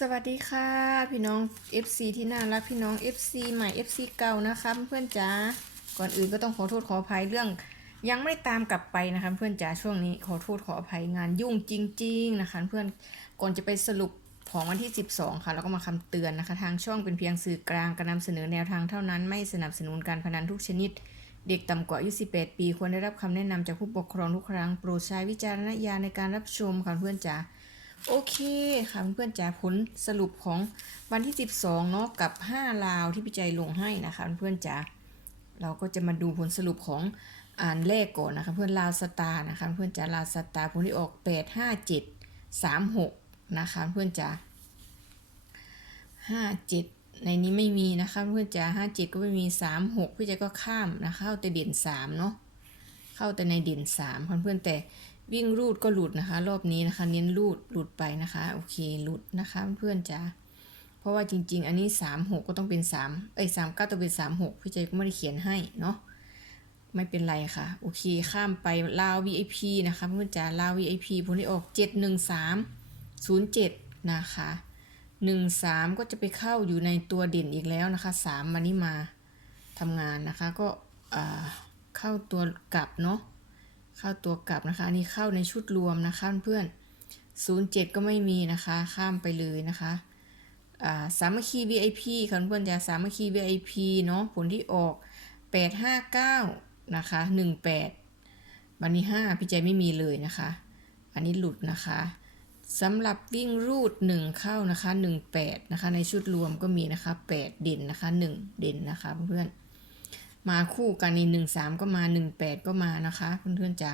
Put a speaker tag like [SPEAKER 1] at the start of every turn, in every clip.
[SPEAKER 1] สวัสดีค่ะ พี่น้อง FC ที่น่ารักพี่น้อง FC ใหม่ FC เก่านะคะเพื่อนจ๋าก่อนอื่นก็ต้องขอโทษขออภัยเรื่อง ยังไม่ตามกลับไปนะคะเพื่อนจ๋าช่วงนี้ขอโทษขออภัยงานยุ่งจริง ๆ นะคะ เพื่อนก่อนจะไปสรุปของวันที่ 12 ค่ะแล้วก็มาคำเตือนนะคะ ทางช่องเป็นเพียงสื่อกลางการนำเสนอแนวทางเท่านั้นไม่สนับสนุนการพนันทุกชนิด เด็กต่ำกว่าอายุ18 ปีควรได้รับคำแนะนำจากผู้ปกครองทุกครั้งโปรดใช้วิจารณญาณในการรับชมค่ะเพื่อนจ๋า โอเคค่ะเพื่อนๆจ๋าผลสรุปของวันที่ 12เนาะกับ 5 ลาวที่พี่ใจลงให้นะคะเพื่อนๆจ๋าเราก็จะมาดูผลสรุปของอ่านเลขก่อนนะคะเพื่อนลาวสตาร์นะคะเพื่อนจ๋าลาวสตาร์ผลที่ออก 8 5 7 3 6นะคะเพื่อนจ๋า57 ในนี้ไม่มีนะคะเพื่อนจ๋า57 ก็ไม่มี 3 6 พี่ใจก็ข้ามนะคะเข้าแต่เด่น3เนาะ เข้าแต่ในเด่น3เพื่อนๆแต่วิ่งรูดก็หลุดนะคะ รอบนี้นะคะ เน้นรูดหลุดไปนะคะโอเคหลุดนะคะเพื่อนๆจ้าเพราะว่าจริง ๆ อันนี้ 3 6 ก็ต้องเป็น 3 เอ้ย3 9ต้องเป็น 3 6 พี่เจก็ไม่ได้เขียนให้เนาะไม่เป็นไรค่ะ โอเคข้ามไปลาว VIP นะคะเพื่อนจ้าลาว VIP ผลที่ออก 7 1 3 0 7 นะคะ 1 3 ก็จะไปเข้าอยู่ในตัวเด่นอีกแล้วนะคะ 3 มานี่มาทำงานนะคะก็อ่า เข้าตัวกลับเนาะเข้าตัวกลับนะคะอันนี้เข้าในชุดรวมนะคะเพื่อน07 ก็ไม่มีนะคะข้ามไปเลยนะคะอ่าสามัคคี VIP ค่ะเพื่อนจะสามัคคี VIP เนาะผลที่ออก 859 นะคะ 18 วันนี้ 5 พี่ใจไม่มีเลยนะคะ อันนี้หลุดนะคะสำหรับวิ่งรูด 1 เข้านะคะ 18 นะคะ ในชุดรวมก็มีนะคะ 8 เด่นนะคะ 1 เด่นนะคะเพื่อนๆ มาคู่กันนี่หนึ่งสามก็มาหนึ่งแปดก็มานะคะเพื่อนๆจ้ะ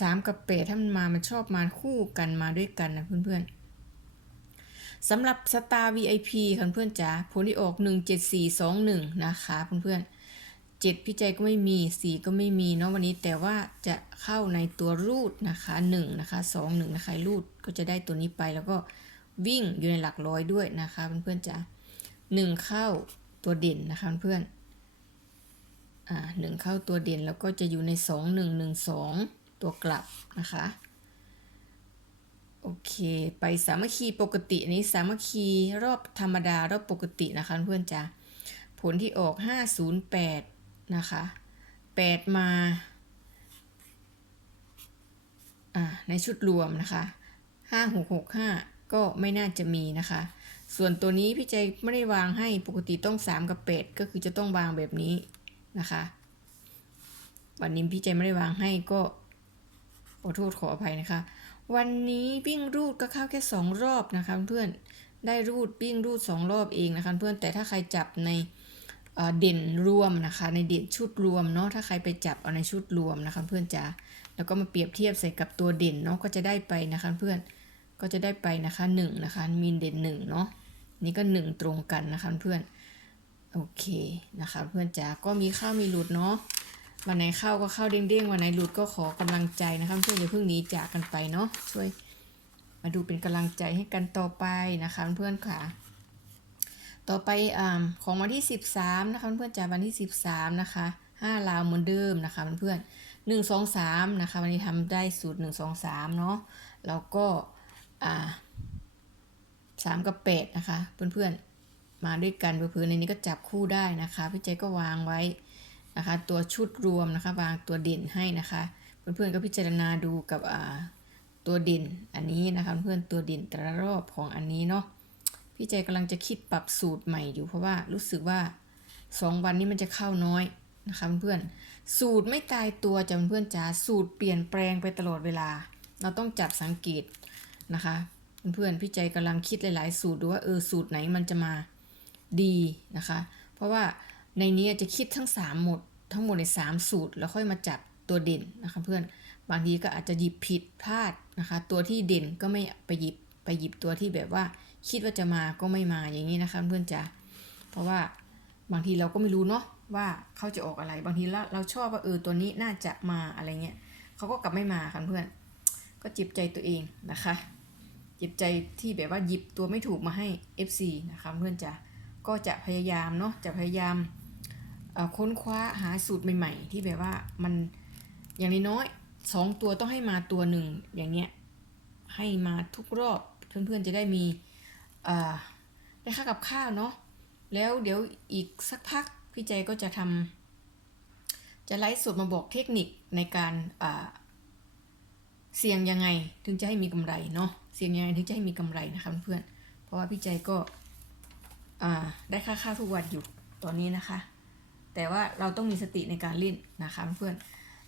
[SPEAKER 1] สามกับแปดถ้ามันมามันชอบมาคู่กันมาด้วยกันนะเพื่อนๆสำหรับสตาร์ VIP ค่ะเพื่อนๆจ้ะผลที่ออกหนึ่งเจ็ดสี่สองหนึ่งนะคะเพื่อนๆเจ็ดพี่ใจก็ไม่มีสี่ก็ไม่มีเนาะวันนี้แต่ว่าจะเข้าในตัวรูดนะคะหนึ่งนะคะสองหนึ่งนะคะรูดก็จะได้ตัวนี้ไปแล้วก็วิ่งอยู่ในหลักร้อยด้วยนะคะเพื่อนๆจ้ะหนึ่งเข้าตัวเด่นนะคะเพื่อนๆ อ่าหนึ่งเข้าตัวเด่นแล้วก็จะอยู่ในสองหนึ่งหนึ่งสองตัวกลับนะคะ โอเค ไปสามัคคีปกตินี้สามัคคีรอบธรรมดารอบปกตินะคะเพื่อนจ้ะผลที่ออก 508 นะคะ 8 มาในชุดรวมนะคะ 5665 ก็ไม่น่าจะมีนะคะ ส่วนตัวนี้พี่ใจไม่ได้วางให้ปกติต้อง 3 กับ 8 ก็คือจะต้องวางแบบนี้ นะคะ วันนี้พี่ใจไม่ได้วางให้ก็ขอโทษขออภัยนะคะ วันนี้วิ่งรูดก็เข้าแค่สองรอบนะคะเพื่อนได้รูดวิ่งรูดสองรอบเองนะคะเพื่อนแต่ถ้าใครจับในเเด่นรวมนะคะ ในเด่นชุดรวมเนาะถ้าใครไปจับเอาในชุดรวมนะคะ เพื่อนจ๋าแล้วก็มาเปรียบเทียบใส่กับตัวเด่นเนาะก็จะได้ไปนะคะ เพื่อนก็จะได้ไปนะคะหนึ่งนะคะมีเด่นหนึ่งเนาะนี่ก็หนึ่งตรงกันนะคะเพื่อน โอเคนะคะ เพื่อนจ๋าก็มีเข้ามีหลุดเนาะวันไหนเข้าก็เข้าเด้งๆวันไหนหลุดก็ขอกำลังใจนะคะเพื่อนอย่าเพิ่งหนีจากกันไปเนาะช่วย มาดูเป็นกำลังใจให้กันต่อไปนะคะเพื่อนค่ะ ต่อไปอ่าของวันที่ 13นะคะเพื่อนจ๋าวันที่ 13นะคะ5ลาวเหมือนเดิมนะคะเพื่อนๆ1 2 3นะคะวันนี้ทำได้สูตร1 2 3เนาะแล้วก็อ่า3กับ8นะคะเพื่อนๆ มาด้วยกันเพื่อนๆในนี้ก็จับคู่ได้นะคะ พี่เจก็วางไว้นะคะ ตัวชุดรวมนะคะ วางตัวเด่นให้นะคะ เพื่อนๆก็พิจารณาดูกับตัวเด่นอันนี้นะคะ เพื่อนตัวเด่นแต่ละรอบของอันนี้เนาะพี่เจกำลังจะคิดปรับสูตรใหม่อยู่เพราะว่ารู้สึกว่าสองวันนี้มันจะเข้าน้อยนะคะเพื่อนสูตรไม่ตายตัวจำเพื่อนจ๋าสูตรเปลี่ยนแปลงไปตลอดเวลา เราต้องจับสังเกตนะคะ เพื่อนพี่ใจกำลังคิดหลาย ๆ สูตรดูว่าเออสูตรไหนมันจะมา ดีนะคะ เพราะว่าในนี้จะคิดทั้ง 3 หมด ทั้งหมดใน 3 สูตร แล้วค่อยมาจับตัวเด่นนะคะเพื่อนบางทีก็อาจจะหยิบผิดพลาดนะคะ ตัวที่เด่นก็ไม่ไปหยิบไปหยิบตัวที่แบบว่าคิดว่าจะมาก็ไม่มาอย่างนี้นะคะเพื่อนจ๋าเพราะว่าบางทีเราก็ไม่รู้เนาะว่าเขาจะออกอะไรบางทีเราเราชอบว่าเออตัวนี้น่าจะมาอะไรเงี้ยเขาก็กลับไม่มาค่ะเพื่อน ก็จ็บใจตัวเองนะคะจ็บใจที่แบบว่าหยิบตัวไม่ถูกมาให้ FC นะคะเพื่อนจ๋า ก็จะพยายามเนาะจะพยายามค้นคว้าหาสูตรใหม่ ๆ ที่แบบว่ามันอย่างน้อยๆสองตัวต้องให้มาตัวหนึ่งอย่างเงี้ยให้มาทุกรอบเพื่อนๆจะได้มีได้ค่ากับข้าวเนาะแล้วเดี๋ยวอีกสักพักพี่ใจก็จะทำจะไลฟ์สดมาบอกเทคนิคในการเสี่ยงยังไงถึงจะให้มีกำไรเนาะเสี่ยงยังไงถึงจะให้มีกำไรนะคะเพื่อนๆเพราะว่าพี่ใจก็ ได้ค่าข้าทุกวันอยู่ตอนนี้นะคะ แต่ว่าเราต้องมีสติในการเล่นนะคะเพื่อน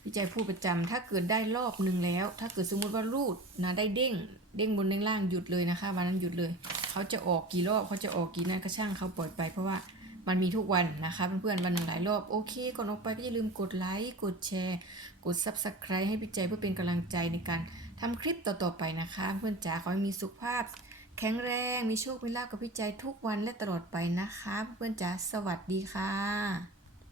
[SPEAKER 1] พี่ใจพูดประจำถ้าเกิดได้รอบหนึ่งแล้ว ถ้าเกิดสมมุติว่ารูดนะได้เด้ง เด้งบนเด้งล่างหยุดเลยนะคะวันนั้นหยุดเลย เขาจะออกกี่รอบเขาจะออกกี่นั่นก็ช่างเขาปล่อยไปเพราะว่ามันมีทุกวันนะคะเพื่อนๆวันหนึ่งหลายรอบโอเคก่อนออกไปก็อย่าลืมกดไลค์กดแชร์ กด subscribe ให้พี่ใจเพื่อเป็นกำลังใจในการทำคลิปต่อๆไปนะคะ เพื่อนจ๋าขอให้มีสุขภาพ แข็งแรง มีโชค มีลาภกับพี่ใจทุกวันและตลอดไปนะคะ เพื่อนจ๋า สวัสดีค่ะ